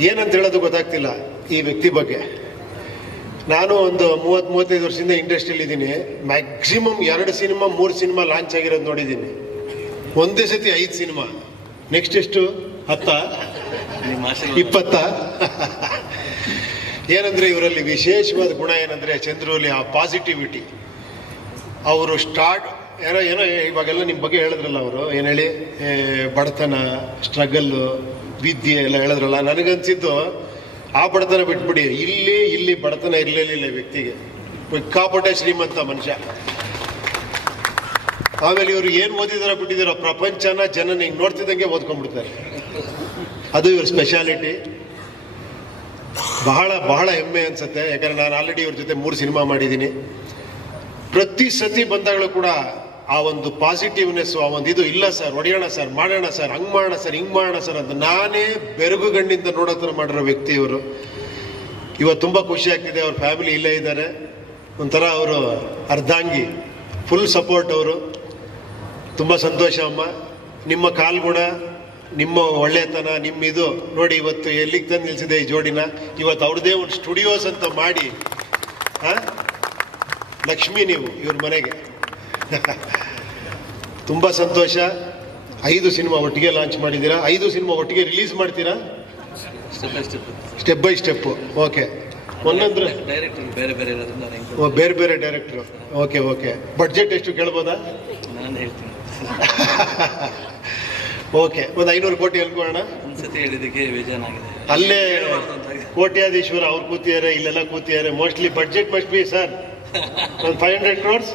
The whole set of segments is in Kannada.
ಏನಂತ ಹೇಳೋದು ಗೊತ್ತಾಗ್ತಿಲ್ಲ ಈ ವ್ಯಕ್ತಿ ಬಗ್ಗೆ. ನಾನು ಒಂದು ಮೂವತ್ತು ಮೂವತ್ತೈದು ವರ್ಷದಿಂದ ಇಂಡಸ್ಟ್ರಿಯಲ್ಲಿ ಇದ್ದೀನಿ. ಮ್ಯಾಕ್ಸಿಮಮ್ ಎರಡು ಸಿನಿಮಾ ಮೂರು ಸಿನಿಮಾ ಲಾಂಚ್ ಆಗಿರೋದು ನೋಡಿದ್ದೀನಿ. ಒಂದೇ ಸತಿ ಐದು ಸಿನಿಮಾ. ನೆಕ್ಸ್ಟ್ ಎಷ್ಟು? ಹತ್ತ? ಇಪ್ಪತ್ತ? ಏನಂದ್ರೆ ಇವರಲ್ಲಿ ವಿಶೇಷವಾದ ಗುಣ ಏನಂದ್ರೆ ಚಂದ್ರಲ್ಲಿ ಆ ಪಾಸಿಟಿವಿಟಿ ಅವರು ಸ್ಟಾರ್ಟ್ ಏನೋ ಏನೋ, ಇವಾಗೆಲ್ಲ ನಿಮ್ಮ ಬಗ್ಗೆ ಹೇಳಿದ್ರಲ್ಲ ಅವರು. ಏನು ಹೇಳಿ? ಬಡತನ ಸ್ಟ್ರಗಲ್ಲು ವಿದ್ಯೆ ಎಲ್ಲ ಹೇಳಿದ್ರಲ್ಲ. ನನಗನ್ಸಿದ್ದು ಆ ಬಡತನ ಬಿಟ್ಬಿಡಿ. ಇಲ್ಲಿ ಇಲ್ಲಿ ಬಡತನ ಇರಲಿಲ್ಲ ವ್ಯಕ್ತಿಗೆ. ಸಿಕ್ಕಾಪಟ್ಟೆ ಶ್ರೀಮಂತ ಮನುಷ್ಯ. ಆಮೇಲೆ ಇವರು ಏನು ಓದಿದಾರ ಬಿಟ್ಟಿದಾರೋ, ಪ್ರಪಂಚನ ಜನನ ಹಿಂಗೆ ನೋಡ್ತಿದ್ದಂಗೆ ಓದ್ಕೊಂಡ್ಬಿಡ್ತಾರೆ. ಅದು ಇವ್ರ ಸ್ಪೆಷಾಲಿಟಿ ಬಹಳ ಬಹಳ ಹೆಮ್ಮೆ ಅನ್ಸುತ್ತೆ. ಯಾಕಂದ್ರೆ ನಾನು ಆಲ್ರೆಡಿ ಇವ್ರ ಜೊತೆ ಮೂರು ಸಿನಿಮಾ ಮಾಡಿದ್ದೀನಿ. ಪ್ರತಿ ಸತಿ ಬಂದಾಗಲೂ ಕೂಡ ಆ ಒಂದು ಪಾಸಿಟಿವ್ನೆಸ್ ಆ ಒಂದು ಇದು ಇಲ್ಲ ಸರ್ ಹೊಡೆಯೋಣ ಸರ್ ಮಾಡೋಣ ಸರ್ ಹಂಗ್ ಮಾಡೋಣ ಸರ್ ಹಿಂಗ್ ಮಾಡೋಣ ಸರ್ ಅಂತ ನಾನೇ ಬೆರಗು ಗಣ್ಣಿಂದ ನೋಡೋ ಥರ ಮಾಡಿರೋ ವ್ಯಕ್ತಿ ಇವರು ಇವತ್ತು ತುಂಬ ಖುಷಿ ಆಗ್ತಿದೆ, ಅವ್ರ ಫ್ಯಾಮಿಲಿ ಇಲ್ಲೇ ಇದ್ದಾರೆ. ಒಂಥರ ಅವರು ಅರ್ಧಾಂಗಿ ಫುಲ್ ಸಪೋರ್ಟ್ ಅವರು. ತುಂಬ ಸಂತೋಷ ಅಮ್ಮ. ನಿಮ್ಮ ಕಾಲ್ಗುಣ, ನಿಮ್ಮ ಒಳ್ಳೆತನ, ನಿಮ್ಮ ಇದು. ನೋಡಿ, ಇವತ್ತು ಎಲ್ಲಿಗೆ ತಂದು ನಿಲ್ಸಿದೆ ಈ ಜೋಡಿನ? ಇವತ್ತು ಅವ್ರದ್ದೇ ಒಂದು ಸ್ಟುಡಿಯೋಸ್ ಅಂತ ಮಾಡಿ, ಹಾಂ? ಲಕ್ಷ್ಮಿ ನೀವು, ಇವ್ರ ಮನೆಗೆ. ತುಂಬ ಸಂತೋಷ. ಐದು ಸಿನಿಮಾ ಒಟ್ಟಿಗೆ ಲಾಂಚ್ ಮಾಡಿದ್ದೀರಾ? ಐದು ಸಿನಿಮಾ ಒಟ್ಟಿಗೆ ರಿಲೀಸ್ ಮಾಡ್ತೀರಾ? Step by step step okay director ಬೇರೆ ಬೇರೆ ಓ, ಬೇರೆ ಬೇರೆ ಡೈರೆಕ್ಟ್ರು ಓಕೆ ಓಕೆ ಬಡ್ಜೆಟ್ ಎಷ್ಟು ಕೇಳ್ಬೋದಾ? ನಾನು ಹೇಳ್ತೀನಿ ಓಕೆ ಒಂದು ಐನೂರು ಕೋಟಿ ಅನ್ಕೋಣ ಒಂದ್ಸತಿ ಹೇಳಿದ್ದಕ್ಕೆ ಬೇಜಾರಾಗಿದೆ ಅಲ್ಲೇ. ಕೋಟ್ಯಾಧೀಶ್ವರ ಅವ್ರು ಕೂತಿದ್ದಾರೆ ಇಲ್ಲೆಲ್ಲ ಕೂತಿದ್ದಾರೆ. Mostly budget must be sir ಒಂದು five hundred crores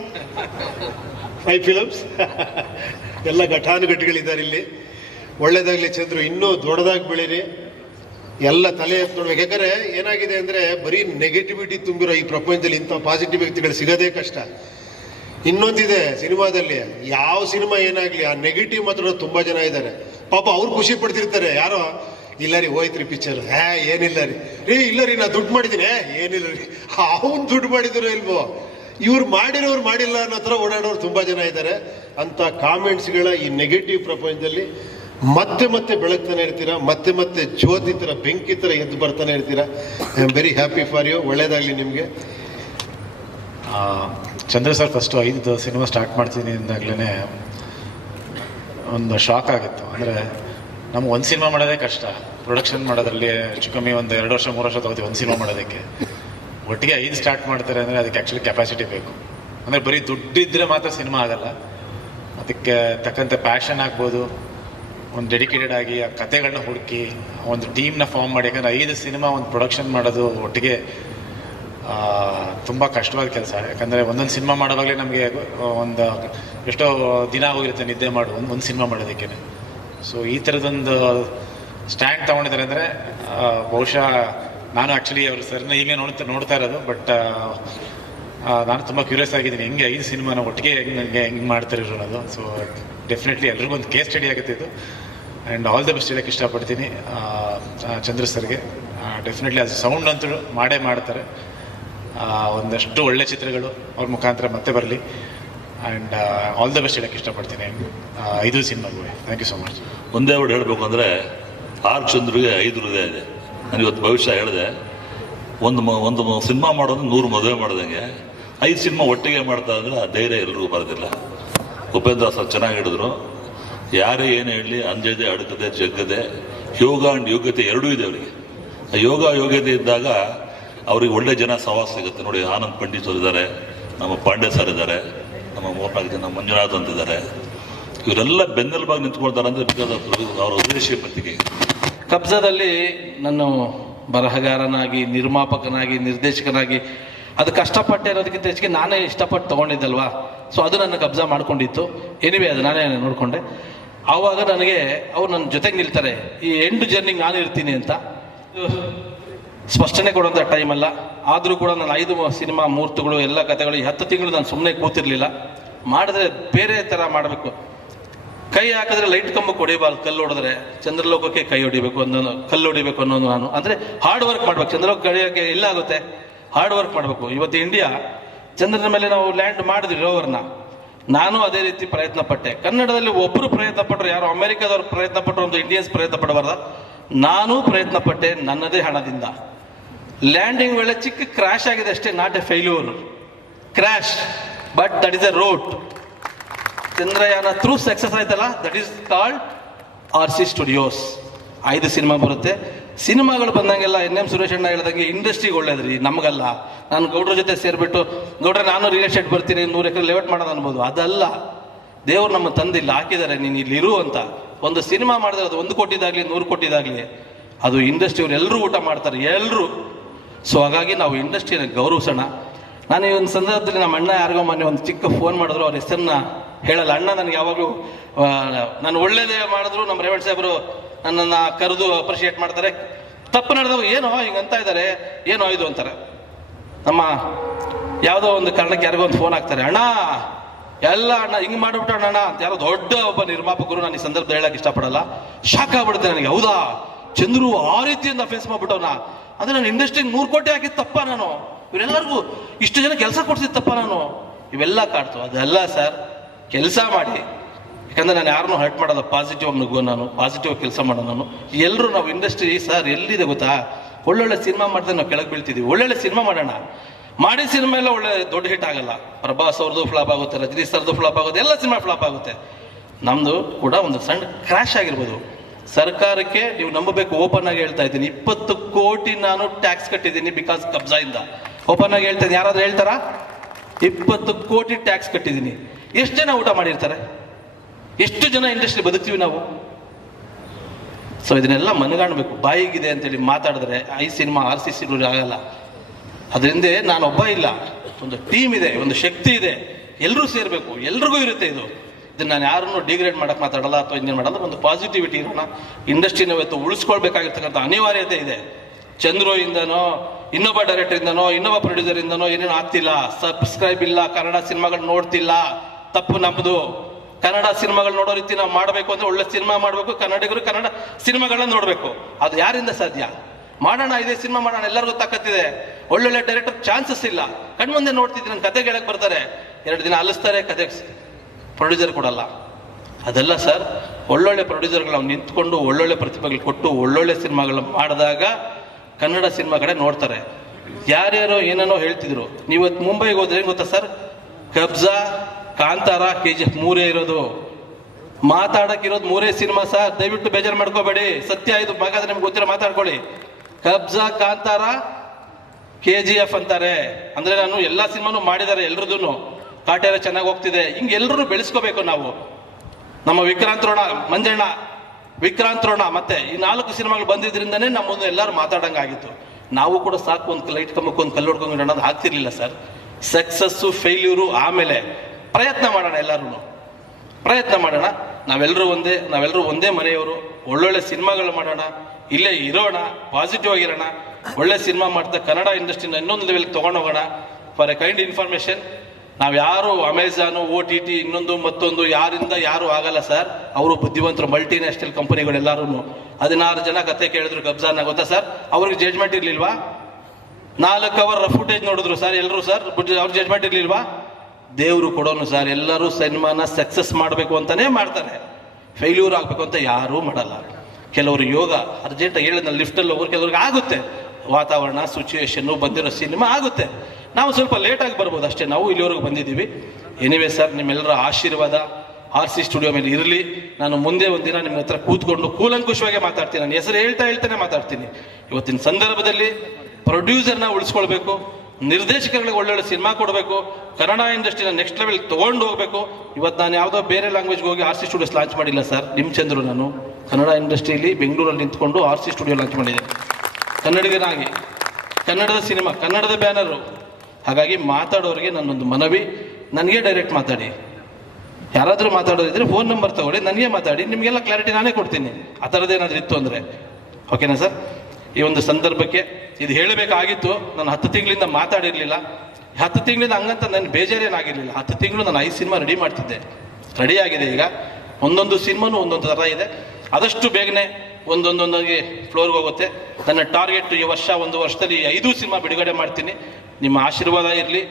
five films ಎಲ್ಲ ಘಟಾನುಘಟಿಗಳಿದ್ದಾರೆ ಇಲ್ಲಿ. ಒಳ್ಳೇದಾಗಲಿ ಚಂದ್ರು, ಇನ್ನೂ ದೊಡ್ಡದಾಗಿ ಬೆಳೀರಿ. ಎಲ್ಲ ತಲೆ ಎತ್ತ್ ಏನಾಗಿದೆ ಅಂದರೆ ಬರೀ ನೆಗೆಟಿವಿಟಿ ತುಂಬಿರೋ ಈ ಪ್ರಪಂಚದಲ್ಲಿ ಇಂಥ ಪಾಸಿಟಿವ್ ವ್ಯಕ್ತಿಗಳು ಸಿಗೋದೇ ಕಷ್ಟ. ಇನ್ನೊಂದಿದೆ ಸಿನಿಮಾದಲ್ಲಿ, ಯಾವ ಸಿನಿಮಾ ಏನಾಗಲಿ, ಆ ನೆಗೆಟಿವ್ ಮಾತ್ರ ತುಂಬ ಜನ ಇದ್ದಾರೆ. ಪಾಪ ಅವ್ರು ಖುಷಿ ಪಡ್ತಿರ್ತಾರೆ. ಯಾರೋ, ಇಲ್ಲ ರೀ, ಹೋಯ್ತ್ರಿ ಪಿಕ್ಚರ್ ಹೇ, ಏನಿಲ್ಲ ರೀ. ರೀ, ಇಲ್ಲ ರೀ, ನಾ ದುಡ್ಡು ಮಾಡಿದ್ದೀನಿ. ಏನಿಲ್ಲ ರೀ. ಅವ್ನು ದುಡ್ಡು ಮಾಡಿದ್ರು ಇಲ್ವೋ? ಇವ್ರು ಮಾಡಿರೋರು ಮಾಡಿಲ್ಲ ಅನ್ನೋ ಥರ ಓಡಾಡೋರು ತುಂಬ ಜನ ಇದ್ದಾರೆ. ಅಂತ ಕಾಮೆಂಟ್ಸ್ಗಳ ಈ ನೆಗೆಟಿವ್ ಪ್ರಪಂಚದಲ್ಲಿ ಮತ್ತೆ ಮತ್ತೆ ಬೆಳಗ್ತಾನೆ ಇರ್ತೀರಾ, ಮತ್ತೆ ಮತ್ತೆ ಜ್ಯೋತಿ ಥರ, ಬೆಂಕಿ ಥರ ಎದ್ದು ಬರ್ತಾನೆ ಇರ್ತೀರಾ? I am very happy for you ಒಳ್ಳೇದಾಗಲಿ ನಿಮಗೆ. ಚಂದ್ರ ಸರ್ ಫಸ್ಟು ಐದು ಸಿನಿಮಾ ಸ್ಟಾರ್ಟ್ ಮಾಡ್ತೀನಿ ಅಂದಾಗಲೇ ಒಂದು ಶಾಕ್ ಆಗಿತ್ತು. ಅಂದರೆ ನಮ್ಗೆ ಒಂದು ಸಿನಿಮಾ ಮಾಡೋದೇ ಕಷ್ಟ. ಪ್ರೊಡಕ್ಷನ್ ಮಾಡೋದ್ರಲ್ಲಿ ಹೆಚ್ಚು ಕಮ್ಮಿ ಒಂದು ಎರಡು ವರ್ಷ, ಮೂರು ವರ್ಷ ತಗೋತೀವಿ ಒಂದು ಸಿನಿಮಾ ಮಾಡೋದಕ್ಕೆ. ಒಟ್ಟಿಗೆ ಐದು ಸ್ಟಾರ್ಟ್ ಮಾಡ್ತಾರೆ ಅಂದರೆ ಅದಕ್ಕೆ ಆ್ಯಕ್ಚುಲಿ ಕೆಪಾಸಿಟಿ ಬೇಕು. ಅಂದರೆ ಬರೀ ದುಡ್ಡಿದ್ದರೆ ಮಾತ್ರ ಸಿನಿಮಾ ಆಗಲ್ಲ. ಅದಕ್ಕೆ ತಕ್ಕಂಥ ಪ್ಯಾಷನ್ ಆಗ್ಬೋದು. ಒಂದು ಡೆಡಿಕೇಟೆಡ್ ಆಗಿ ಆ ಕತೆಗಳನ್ನ ಹುಡುಕಿ, ಒಂದು ಟೀಮ್ನ ಫಾರ್ಮ್ ಮಾಡಿ. ಯಾಕಂದರೆ ಐದು ಸಿನಿಮಾ ಒಂದು ಪ್ರೊಡಕ್ಷನ್ ಮಾಡೋದು ಒಟ್ಟಿಗೆ ತುಂಬ ಕಷ್ಟವಾದ ಕೆಲಸ. ಯಾಕಂದರೆ ಒಂದೊಂದು ಸಿನಿಮಾ ಮಾಡೋವಾಗಲೇ ನಮಗೆ ಒಂದು ಎಷ್ಟೋ ದಿನ ಹೋಗಿರುತ್ತೆ ನಿದ್ದೆ ಮಾಡು, ಒಂದು ಒಂದು ಸಿನಿಮಾ ಮಾಡೋದಕ್ಕೆ ಸೊ ಈ ಥರದೊಂದು ಸ್ಟ್ಯಾಂಡ್ ತೊಗೊಂಡಿದ್ದಾರೆ ಅಂದರೆ ಬಹುಶಃ ನಾನು ಆ್ಯಕ್ಚುಲಿ ಅವ್ರ ಸರ್ನ ಈಗಲೇ ನೋಡ್ತಾ ನೋಡ್ತಾ ಇರೋದು ಬಟ್ ನಾನು ತುಂಬ ಕ್ಯೂರಿಯಸ್ ಆಗಿದ್ದೀನಿ. ಹೆಂಗೆ ಐದು ಸಿನಿಮಾನ ಒಟ್ಟಿಗೆ ಹೆಂಗೆ ಹೆಂಗೆ ಮಾಡ್ತಾರೆ ಅನ್ನೋದು. ಸೊ ಡೆಫಿನೆಟ್ಲಿ ಎಲ್ರಿಗೂ ಒಂದು ಕೇಸ್ ಸ್ಟಡಿ ಆಗುತ್ತೆ ಇದು. ಆ್ಯಂಡ್ ಆಲ್ ದ ಬೆಸ್ಟ್ ಹೇಳಕ್ಕೆ ಇಷ್ಟಪಡ್ತೀನಿ ಚಂದ್ರ ಸರ್ಗೆ ಡೆಫಿನೆಟ್ಲಿ ಅದು ಸೌಂಡ್ ಅಂತೂ ಮಾಡೇ ಮಾಡ್ತಾರೆ. ಒಂದಷ್ಟು ಒಳ್ಳೆ ಚಿತ್ರಗಳು ಅವ್ರ ಮುಖಾಂತರ ಮತ್ತೆ ಬರಲಿ. ಆ್ಯಂಡ್ ಆಲ್ ದ ಬೆಸ್ಟ್ ಹೇಳಕ್ಕೆ ಇಷ್ಟಪಡ್ತೀನಿ. ಐದು ಸಿನಿಮಾಗಳು ಥ್ಯಾಂಕ್ ಯು ಸೊ ಮಚ್ ಒಂದೇ ವರ್ಡ್ ಹೇಳಬೇಕು ಅಂದರೆ ಆರ್ ಚಂದ್ರಿಗೆ ಐದು ಹೃದಯ ಇದೆ. ನಾನು ಇವತ್ತು ಭವಿಷ್ಯ ಹೇಳಿದೆ. ಒಂದು ಒಂದು ಸಿನಿಮಾ ಮಾಡೋದು ನೂರು ಮದುವೆ ಮಾಡ್ದಂಗೆ. ಐದು ಸಿನಿಮಾ ಒಟ್ಟಿಗೆ ಮಾಡ್ತಾ ಅಂದರೆ ಆ ಧೈರ್ಯ ಎಲ್ಲರಿಗೂ ಬರೋದಿಲ್ಲ. ಉಪೇಂದ್ರ ಸರ್ ಚೆನ್ನಾಗಿ ಹಿಡಿದ್ರು ಯಾರೇ ಏನು ಹೇಳಲಿ ಅಂಜದೆ ಅಡಗದೆ ಜಗ್ಗದೆ, ಯೋಗ ಆ್ಯಂಡ್ ಯೋಗ್ಯತೆ ಎರಡೂ ಇದೆ ಅವರಿಗೆ. ಆ ಯೋಗ, ಯೋಗ್ಯತೆ ಇದ್ದಾಗ ಅವ್ರಿಗೆ ಒಳ್ಳೆ ಜನ ಸವಾಸ ಸಿಗುತ್ತೆ. ನೋಡಿ, ಆನಂದ್ ಪಂಡಿತ್ ಅವರು ಇದ್ದಾರೆ, ನಮ್ಮ ಪಾಂಡೆ ಸರ್ ಇದ್ದಾರೆ, ನಮ್ಮ ಮೂರ್ನಾಲ್ಕು ಜನ ಮಂಜುನಾಥ್ ಅಂತಿದ್ದಾರೆ. ಇವರೆಲ್ಲ ಬೆನ್ನೆಲುಬಾಗಿ ನಿಂತ್ಕೊಳ್ತಾರೆ ಅಂದರೆ ಬಿಕಾಸ್ ಅವರ ಉದ್ದೇಶೀಯಪತಿಗೆ ಕಬ್ಜಾದಲ್ಲಿ ನಾನು ಬರಹಗಾರನಾಗಿ, ನಿರ್ಮಾಪಕನಾಗಿ, ನಿರ್ದೇಶಕನಾಗಿ, ಅದು ಕಷ್ಟಪಟ್ಟೆ ಇರೋದಕ್ಕಿಂತ ಹೆಚ್ಚಿಗೆ ನಾನೇ ಇಷ್ಟಪಟ್ಟು ತೊಗೊಂಡಿದ್ದಲ್ವಾ? ಸೊ ಅದು ನನ್ನ ಕಬ್ಜ ಮಾಡ್ಕೊಂಡಿತ್ತು. ಎನಿವೆ ಅದು ನಾನೇ ನೋಡಿಕೊಂಡೆ. ಆವಾಗ ನನಗೆ ಅವ್ರು ನನ್ನ ಜೊತೆಗೆ ನಿಲ್ತಾರೆ. ಈ ಎಂಡ್ ಜರ್ನಿಂಗ್ ನಾನು ಇರ್ತೀನಿ ಅಂತ. ಸ್ಪಷ್ಟನೆ ಕೊಡೋಂಥ ಟೈಮಲ್ಲ ಆದರೂ ಕೂಡ ನಾನು ಐದು ಸಿನಿಮಾ ಮೂರ್ತುಗಳು, ಎಲ್ಲ ಕಥೆಗಳು ಹತ್ತು ತಿಂಗಳು ನಾನು ಸುಮ್ಮನೆ ಕೂತಿರ್ಲಿಲ್ಲ. ಮಾಡಿದ್ರೆ ಬೇರೆ ಥರ ಮಾಡಬೇಕು. ಕೈ ಹಾಕಿದ್ರೆ ಲೈಟ್ ಕಂಬ ಹೊಡಿಬಾರ್ದು ಕಲ್ಲು ಹೊಡೆದ್ರೆ. ಚಂದ್ರಲೋಕಕ್ಕೆ ಕೈ ಹೊಡಿಬೇಕು ಅನ್ನೋ ಕಲ್ಲು ಹೊಡಿಬೇಕು ಅನ್ನೋದು ನಾನು. ಅಂದ್ರೆ ಹಾರ್ಡ್ ವರ್ಕ್ ಮಾಡ್ಬೇಕು. ಚಂದ್ರಲೋಕ ಎಲ್ಲ ಆಗುತ್ತೆ. ಹಾರ್ಡ್ ವರ್ಕ್ ಮಾಡಬೇಕು. ಇವತ್ತು ಇಂಡಿಯಾ ಚಂದ್ರನ ಮೇಲೆ ನಾವು ಲ್ಯಾಂಡ್ ಮಾಡಿದ್ವಿ ರೋವರ್ನ ನಾನು ಅದೇ ರೀತಿ ಪ್ರಯತ್ನ ಪಟ್ಟೆ ಕನ್ನಡದಲ್ಲಿ ಒಬ್ಬರು ಪ್ರಯತ್ನ ಪಟ್ಟರು ಯಾರು? ಅಮೆರಿಕದವ್ರು ಪ್ರಯತ್ನ ಪಟ್ಟರು ಒಂದು ಇಂಡಿಯನ್ಸ್ ಪ್ರಯತ್ನ ಪಡಬಾರ್ದ ನಾನು ಪ್ರಯತ್ನ ಪಟ್ಟೆ ನನ್ನದೇ ಹಣದಿಂದ. ಲ್ಯಾಂಡಿಂಗ್ ವೇಳೆ ಚಿಕ್ಕ ಕ್ರ್ಯಾಶ್ ಆಗಿದೆ ಅಷ್ಟೇ not a failure crash but that is a road Chandrayaan through success ಆಯ್ತಲ್ಲ? That is called R C studios ಐದು ಸಿನಿಮಾ ಬರುತ್ತೆ. ಸಿನಿಮಾಗಳು ಬಂದಂಗೆಲ್ಲ ಎನ್ ಎಂ ಸುರೇಶ್ ಅಣ್ಣ ಹೇಳ್ದಂಗೆ ಇಂಡಸ್ಟ್ರಿಗೆ ಒಳ್ಳೇದ್ರಿ. ನಮಗಲ್ಲ. ನಾನು ಗೌಡ್ರ ಜೊತೆ ಸೇರಿಬಿಟ್ಟು, ಗೌಡ್ರೆ ನಾನು ರಿಯಲ್ ಎಸ್ಟೇಟ್ ಬರ್ತೀನಿ, ನೂರು ಎಕರೆ ಲೆವೆಟ್ ಮಾಡೋದು ಅನ್ಬೋದು. ಅದಲ್ಲ. ದೇವ್ರು ನಮ್ಮ ತಂದೆ ಇಲ್ಲಿ ಹಾಕಿದ್ದಾರೆ. ನೀನು ಇಲ್ಲಿ ಇರು ಅಂತ. ಒಂದು ಸಿನಿಮಾ ಮಾಡಿದ್ರೆ ಅದು ಒಂದು ಕೋಟಿದಾಗಲಿ, ನೂರು ಕೋಟಿದಾಗಲಿ. ಅದು ಇಂಡಸ್ಟ್ರಿಯವ್ರು ಎಲ್ಲರೂ ಊಟ ಮಾಡ್ತಾರೆ. ಎಲ್ಲರೂ ಸೊ ಹಾಗಾಗಿ ನಾವು ಇಂಡಸ್ಟ್ರಿನ ಗೌರವಿಸೋಣ. ನಾನು ಈ ಒಂದು ಸಂದರ್ಭದಲ್ಲಿ ನಮ್ಮ ಅಣ್ಣ ಯಾರಿಗೋ ಮೊನ್ನೆ ಒಂದು ಚಿಕ್ಕ ಫೋನ್ ಮಾಡಿದ್ರು. ಅವ್ರ ಹೆಸರನ್ನ ಹೇಳಲ್ಲ, ಅಣ್ಣ, ನನಗೆ ಯಾವಾಗಲೂ ನಾನು ಒಳ್ಳೇದೇ ಮಾಡಿದ್ರು, ನಮ್ಮ ರೇವಣ್ ಸಾಹೇಬರು ನನ್ನನ್ನು ಕರೆದು ಅಪ್ರಿಷಿಯೇಟ್ ಮಾಡ್ತಾರೆ. ತಪ್ಪು ನಡೆದವು, ಏನೋ ಅಂತ ಇದ್ದಾರೆ, ಏನೋ, ಇದು ಅಂತಾರೆ. ನಮ್ಮ ಯಾವುದೋ ಒಂದು ಕಾರಣಕ್ಕೆ ಯಾರಿಗೋ ಒಂದು ಫೋನ್ ಹಾಕ್ತಾರೆ, ಅಣ್ಣ, ಎಲ್ಲ ಅಣ್ಣ, ಹಿಂಗೆ ಮಾಡಿಬಿಟ್ಟಣ ಅಣ್ಣ ಅಂತ ಯಾರೋ ದೊಡ್ಡ ಒಬ್ಬ ನಿರ್ಮಾಪಕರು ನಾನು ಈ ಸಂದರ್ಭ ಹೇಳಕ್ಕೆ ಇಷ್ಟಪಡಲ್ಲ. ಶಾಕ್ ಆಗ್ಬಿಡುತ್ತೆ ನನಗೆ, ಹೌದಾ? ಚಂದ್ರು ಆ ರೀತಿಯಿಂದ ಫೇಸ್ ಮಾಡ್ಬಿಟ್ಟವನ? ಅಂದ್ರೆ ನಾನು ಇಂಡಸ್ಟ್ರಿಗೆ ನೂರು ಕೋಟಿ ಆಗಿತ್ತು ತಪ್ಪ ನಾನು. ಇವರೆಲ್ಲರಿಗೂ ಇಷ್ಟು ಜನ ಕೆಲಸ ಕೊಡ್ಸಿದ್ ತಪ್ಪ ನಾನು. ಇವೆಲ್ಲ ಕಾಡ್ತು ಅದೆಲ್ಲ, ಸರ್ ಕೆಲಸ ಮಾಡಿ. ಯಾಕಂದ್ರೆ ನಾನು ಯಾರನ್ನೂ ಹರ್ಟ್ ಮಾಡೋಲ್ಲ ಪಾಸಿಟಿವ್ ಆಗಿ ನಾನು ಪಾಸಿಟಿವ್ ಕೆಲಸ ಮಾಡೋ ನಾನು. ಎಲ್ಲರೂ ನಾವು ಇಂಡಸ್ಟ್ರಿ ಸರ್, ಎಲ್ಲಿದೆ ಗೊತ್ತಾ? ಒಳ್ಳೊಳ್ಳೆ ಸಿನಿಮಾ ಮಾಡಿದ್ರೆ ನಾವು ಕೆಳಗೆ ಬೀಳ್ತಿದ್ದೀವಿ ಒಳ್ಳೊಳ್ಳೆ ಸಿನಿಮಾ ಮಾಡೋಣ. ಮಾಡಿ ಸಿನಿಮಾ ಎಲ್ಲ ಒಳ್ಳೆ ದೊಡ್ಡ ಹಿಟ್ ಆಗಲ್ಲ. ಪ್ರಭಾಸ್ ಅವ್ರದ್ದು ಫ್ಲಾಪ್ ಆಗುತ್ತೆ, ರಜನೀಶ್ ಸರ್ದು ಫ್ಲಾಪ್ ಆಗುತ್ತೆ, ಎಲ್ಲ ಸಿನಿಮಾ ಫ್ಲಾಪ್ ಆಗುತ್ತೆ. ನಮ್ಮದು ಕೂಡ ಒಂದು ಸಣ್ಣ ಕ್ರ್ಯಾಶ್ ಆಗಿರ್ಬೋದು. ಸರ್ಕಾರಕ್ಕೆ ನೀವು ನಂಬಬೇಕು ಓಪನ್ ಆಗಿ ಹೇಳ್ತಾ ಇದ್ದೀನಿ. ಇಪ್ಪತ್ತು ಕೋಟಿ ನಾನು ಟ್ಯಾಕ್ಸ್ ಕಟ್ಟಿದ್ದೀನಿ ಬಿಕಾಸ್ ಕಬ್ಜಾಯಿಂದ. ಓಪನ್ ಆಗಿ ಹೇಳ್ತೇನೆ ಯಾರಾದ್ರೂ ಹೇಳ್ತಾರಾ? ಇಪ್ಪತ್ತು ಕೋಟಿ ಟ್ಯಾಕ್ಸ್ ಕಟ್ಟಿದ್ದೀನಿ. ಎಷ್ಟು ಜನ ಊಟ ಮಾಡಿರ್ತಾರೆ? ಎಷ್ಟು ಜನ ಇಂಡಸ್ಟ್ರಿ ಬದುಕ್ತೀವಿ ನಾವು? ಸೊ ಇದನ್ನೆಲ್ಲ ಮನಗಾಣಬೇಕು. ಬಾಯಿಗಿದೆ ಅಂತೇಳಿ ಮಾತಾಡಿದ್ರೆ I cinema R C C ಆಗಲ್ಲ. ಅದರಿಂದ ನಾನು ಒಬ್ಬ ಇಲ್ಲ. ಒಂದು ಟೀಮ್ ಇದೆ, ಒಂದು ಶಕ್ತಿ ಇದೆ. ಎಲ್ಲರೂ ಸೇರಬೇಕು. ಎಲ್ರಿಗೂ ಇರುತ್ತೆ ಇದು. ಇದನ್ನು ನಾನು ಯಾರನ್ನು ಡಿಗ್ರೇಡ್ ಮಾಡೋಕ್ಕೆ ಮಾತಾಡಲ್ಲ ಅಥವಾ ಇನ್ನೇನು ಮಾಡಲ್ಲ. ಒಂದು ಪಾಸಿಟಿವಿಟಿ ಇರೋಣ. ಇಂಡಸ್ಟ್ರಿನ ಇವತ್ತು ಉಳಿಸ್ಕೊಳ್ಬೇಕಾಗಿರ್ತಕ್ಕಂಥ ಅನಿವಾರ್ಯತೆ ಇದೆ. ಚಂದ್ರು ಇಂದನೋ, ಇನ್ನೊಬ್ಬ ಡೈರೆಕ್ಟರ್ ಇಂದನೋ, ಇನ್ನೊಬ್ಬ ಪ್ರೊಡ್ಯೂಸರ್ ಇಂದನೋ ಏನೇನು ಆಗ್ತಿಲ್ಲ. ಸಬ್ಸ್ಕ್ರೈಬ್ ಇಲ್ಲ. ಕನ್ನಡ ಸಿನಿಮಾಗಳು ನೋಡ್ತಿಲ್ಲ. ತಪ್ಪು ನಮ್ಮದು ಕನ್ನಡ ಸಿನಿಮಾಗಳು ನೋಡೋ ರೀತಿ ನಾವು ಮಾಡಬೇಕು ಅಂದರೆ ಒಳ್ಳೆ ಸಿನಿಮಾ ಮಾಡಬೇಕು, ಕನ್ನಡಿಗರು ಕನ್ನಡ ಸಿನಿಮಾಗಳನ್ನ ನೋಡಬೇಕು. ಅದು ಯಾರಿಂದ ಸಾಧ್ಯ? ಮಾಡೋಣ, ಇದೇ ಸಿನಿಮಾ ಮಾಡೋಣ, ಎಲ್ಲರಿಗೂ ತಕ್ಕತ್ತಿದೆ ಒಳ್ಳೊಳ್ಳೆ ಡೈರೆಕ್ಟರ್ ಚಾನ್ಸಸ್ ಇಲ್ಲ. ಕಣ್ಮುಂದೆ ನೋಡ್ತಿದ್ದೀನಿ ನನ್ನ ಕತೆ ಹೇಳಕ್ ಬರ್ತಾರೆ. ಎರಡು ದಿನ ಅಲಿಸ್ತಾರೆ, ಕತೆ ಪ್ರೊಡ್ಯೂಸರ್ ಕೊಡಲ್ಲ. ಅದೆಲ್ಲ ಸರ್ ಒಳ್ಳೊಳ್ಳೆ ಪ್ರೊಡ್ಯೂಸರ್ಗಳು ನಾವು ನಿಂತ್ಕೊಂಡು ಒಳ್ಳೊಳ್ಳೆ ಪ್ರತಿಭೆಗಳು ಕೊಟ್ಟು ಒಳ್ಳೊಳ್ಳೆ ಸಿನಿಮಾಗಳು ಮಾಡಿದಾಗ ಕನ್ನಡ ಸಿನಿಮಾ ಕಡೆ ನೋಡ್ತಾರೆ. ಯಾರ್ಯಾರೋ ಏನೇನೋ ಹೇಳ್ತಿದ್ರು. ನೀವು ಇವತ್ತು ಮುಂಬೈಗೆ ಹೋದ್ರೆ ಗೊತ್ತಾ sir Kabzaa Kantara K G F ಮೂರೇ ಇರೋದು. ಮಾತಾಡಕ್ಕಿರೋದು ಮೂರೇ ಸಿನಿಮಾ ಸರ್. ದಯವಿಟ್ಟು ಬೇಜಾರು ಮಾಡ್ಕೋಬೇಡಿ. ಸತ್ಯ, ಇದು ಮಗಾದ್ರೆ ನಿಮ್ಗೆ ಗೊತ್ತಿರೋ ಮಾತಾಡ್ಕೊಳ್ಳಿ. Kabzaa, Kantara K G F ಅಂತಾರೆ. ಅಂದ್ರೆ ನಾನು ಎಲ್ಲಾ ಸಿನಿಮಾನು ಮಾಡಿದ್ದಾರೆ ಎಲ್ರದೂ ಕಾಟೇರ ಚೆನ್ನಾಗಿ ಹೋಗ್ತಿದೆ. ಹಿಂಗೆ ಎಲ್ಲರೂ ಬೆಳೆಸ್ಕೋಬೇಕು ನಾವು. ನಮ್ಮ ವಿಕ್ರಾಂತ್ ರೋಣ, ಮಂಜಣ್ಣ, ವಿಕ್ರಾಂತ್ ರೋಣ ಮತ್ತೆ ಈ ನಾಲ್ಕು ಸಿನಿಮಾಗಳು ಬಂದಿದ್ರಿಂದನೇ ನಮ್ಮ ಮುಂದೆ ಎಲ್ಲರೂ ಮಾತಾಡಂಗಾಗಿತ್ತು ನಾವು ಕೂಡ ಸಾಕು, ಒಂದು ಲೈಟ್ ಕಂಬಕ್ಕೆ ಒಂದು ಕಲ್ಲು ಹೊಡ್ಕೊಂಡು ಅನ್ನೋದು ಆಗ್ತಿರ್ಲಿಲ್ಲ ಸರ್. ಸಕ್ಸಸ್ಸು ಫೇಲ್ಯೂರು ಆಮೇಲೆ ಪ್ರಯತ್ನ ಮಾಡೋಣ ಎಲ್ಲರೂ ಪ್ರಯತ್ನ ಮಾಡೋಣ. ನಾವೆಲ್ಲರೂ ಒಂದೇ ನಾವೆಲ್ಲರೂ ಒಂದೇ ಮನೆಯವರು. ಒಳ್ಳೊಳ್ಳೆ ಸಿನಿಮಾಗಳು ಮಾಡೋಣ. ಇಲ್ಲೇ ಇರೋಣ ಪಾಸಿಟಿವ್ ಆಗಿರೋಣ. ಒಳ್ಳೆ ಸಿನಿಮಾ ಮಾಡ್ತಾ ಕನ್ನಡ ಇಂಡಸ್ಟ್ರಿನ ಇನ್ನೊಂದು ಲೆವೆಲ್ ಹೋಗೋಣ. ಫಾರ್ ಎ ಕೈಂಡ್ ಇನ್ಫಾರ್ಮೇಶನ್ ನಾವು ಯಾರು ಅಮೆಝಾನು ಓ ಟಿ ಟಿ ಇನ್ನೊಂದು ಮತ್ತೊಂದು ಯಾರಿಂದ ಯಾರು ಆಗಲ್ಲ ಸರ್ ಅವರು ಬುದ್ಧಿವಂತರು ಮಲ್ಟಿ ನ್ಯಾಷನಲ್ ಕಂಪನಿಗಳೆಲ್ಲರೂ ಹದಿನಾರು ಜನ ಕತೆ ಕೇಳಿದ್ರು ಕಬ್ಜಾನ ಗೊತ್ತಾ ಸರ್ ಅವ್ರಿಗೆ ಜಡ್ಜ್ಮೆಂಟ್ ಇರಲಿಲ್ವಾ? ನಾಲ್ಕು ಅವರ್ ಫುಟೇಜ್ ನೋಡಿದ್ರು ಸರ್ ಎಲ್ಲರೂ ಸರ್ ಅವ್ರ ಜಡ್ಜ್ಮೆಂಟ್ ಇರ್ಲಿಲ್ವಾ? ದೇವರು ಕೊಡೋನು ಸರ್, ಎಲ್ಲರೂ ಸಿನಿಮಾನ ಸಕ್ಸಸ್ ಮಾಡಬೇಕು ಅಂತಲೇ ಮಾಡ್ತಾರೆ. ಫೇಲ್ಯೂರ್ ಆಗಬೇಕು ಅಂತ ಯಾರೂ ಮಾಡಲ್ಲ. ಕೆಲವರು ಯೋಗ ಅರ್ಜೆಂಟ್ ಹೇಳಿದ ಲಿಫ್ಟಲ್ಲಿ ಹೋಗೋರು ಕೆಲವ್ರಿಗೆ ಆಗುತ್ತೆ. ವಾತಾವರಣ ಸಿಚುವೇಶನ್ನು ಬಂದಿರೋ ಸಿನಿಮಾ ಆಗುತ್ತೆ. ನಾವು ಸ್ವಲ್ಪ ಲೇಟಾಗಿ ಬರ್ಬೋದು ಅಷ್ಟೇ, ನಾವು ಇಲ್ಲಿವರೆಗೂ ಬಂದಿದ್ದೀವಿ. ಎನಿವೇ ಸರ್ ನಿಮ್ಮೆಲ್ಲರ ಆಶೀರ್ವಾದ ಆರ್ ಸಿ ಸ್ಟುಡಿಯೋ ಮೇಲೆ ಇರಲಿ. ನಾನು ಮುಂದೆ ಒಂದಿನ ನಿಮ್ಮ ಹತ್ರ ಕೂತ್ಕೊಂಡು ಕೂಲಂಕುಷವಾಗಿ ಮಾತಾಡ್ತೀನಿ. ನಾನು ಹೆಸರು ಹೇಳ್ತಾ ಹೇಳ್ತಾನೆ ಮಾತಾಡ್ತೀನಿ. ಇವತ್ತಿನ ಸಂದರ್ಭದಲ್ಲಿ ಪ್ರೊಡ್ಯೂಸರ್ನ ಉಳಿಸ್ಕೊಳ್ಬೇಕು. ನಿರ್ದೇಶಕರಿಗೆ ಒಳ್ಳೊಳ್ಳೆ ಸಿನಿಮಾ ಕೊಡಬೇಕು. ಕನ್ನಡ ಇಂಡಸ್ಟ್ರಿನ ನೆಕ್ಸ್ಟ್ ಲೆವೆಲ್ ತೊಗೊಂಡು ಹೋಗಬೇಕು. ಇವತ್ತು ನಾನು ಯಾವುದೋ ಬೇರೆ ಲ್ಯಾಂಗ್ವೇಜ್ಗೆ ಹೋಗಿ ಆರ್ ಸಿ ಸ್ಟುಡಿಯೋಸ್ ಲಾಂಚ್ ಮಾಡಿಲ್ಲ ಸರ್ ನಿಮ್ಮ ಚಂದ್ರು ನಾನು. ಕನ್ನಡ ಇಂಡಸ್ಟ್ರಿಯಲ್ಲಿ ಬೆಂಗಳೂರಲ್ಲಿ ನಿಂತ್ಕೊಂಡು ಆರ್ ಸಿ ಸ್ಟುಡಿಯೋ ಲಾಂಚ್ ಮಾಡಿದೆ ಕನ್ನಡಿಗನಾಗಿ ಕನ್ನಡದ ಸಿನಿಮಾ, ಕನ್ನಡದ ಬ್ಯಾನರು ಹಾಗಾಗಿ ಮಾತಾಡೋರಿಗೆ ನನ್ನೊಂದು ಮನವಿ. ನನಗೆ ಡೈರೆಕ್ಟ್ ಮಾತಾಡಿ. ಯಾರಾದರೂ ಮಾತಾಡೋದಿದ್ರೆ ಫೋನ್ ನಂಬರ್ ತಗೊಳ್ಳಿ, ನನಗೆ ಮಾತಾಡಿ. ನಿಮಗೆಲ್ಲ ಕ್ಲಾರಿಟಿ ನಾನೇ ಕೊಡ್ತೀನಿ. ಆ ಥರದ್ದು ಏನಾದರೂ ಇತ್ತು ಅಂದರೆ. ಓಕೆನಾ ಸರ್ ಈ ಒಂದು ಸಂದರ್ಭಕ್ಕೆ ಇದು ಹೇಳಬೇಕಾಗಿತ್ತು, ನಾನು ಹತ್ತು ತಿಂಗಳಿಂದ ಮಾತಾಡಿರಲಿಲ್ಲ. ಹತ್ತು ತಿಂಗಳಿಂದ ಹಂಗಂತ ನನ್ನ ಬೇಜಾರೇನಾಗಿರಲಿಲ್ಲ. ಹತ್ತು ತಿಂಗಳು ನಾನು ಐದು ಸಿನಿಮಾ ರೆಡಿ ಮಾಡ್ತಿದ್ದೆ. ರೆಡಿ ಆಗಿದೆ ಈಗ. ಒಂದೊಂದು ಸಿನಿಮಾನು ಒಂದೊಂದು ಥರ ಇದೆ. ಆದಷ್ಟು ಬೇಗನೆ ಒಂದೊಂದೊಂದಾಗಿ ಫ್ಲೋರ್ಗೆ ಹೋಗುತ್ತೆ. ನನ್ನ ಟಾರ್ಗೆಟ್ ಈ ವರ್ಷ, ಒಂದು ವರ್ಷದಲ್ಲಿ ಐದು ಸಿನಿಮಾ ಬಿಡುಗಡೆ ಮಾಡ್ತೀನಿ. ನಿಮ್ಮ ಆಶೀರ್ವಾದ ಇರಲಿ.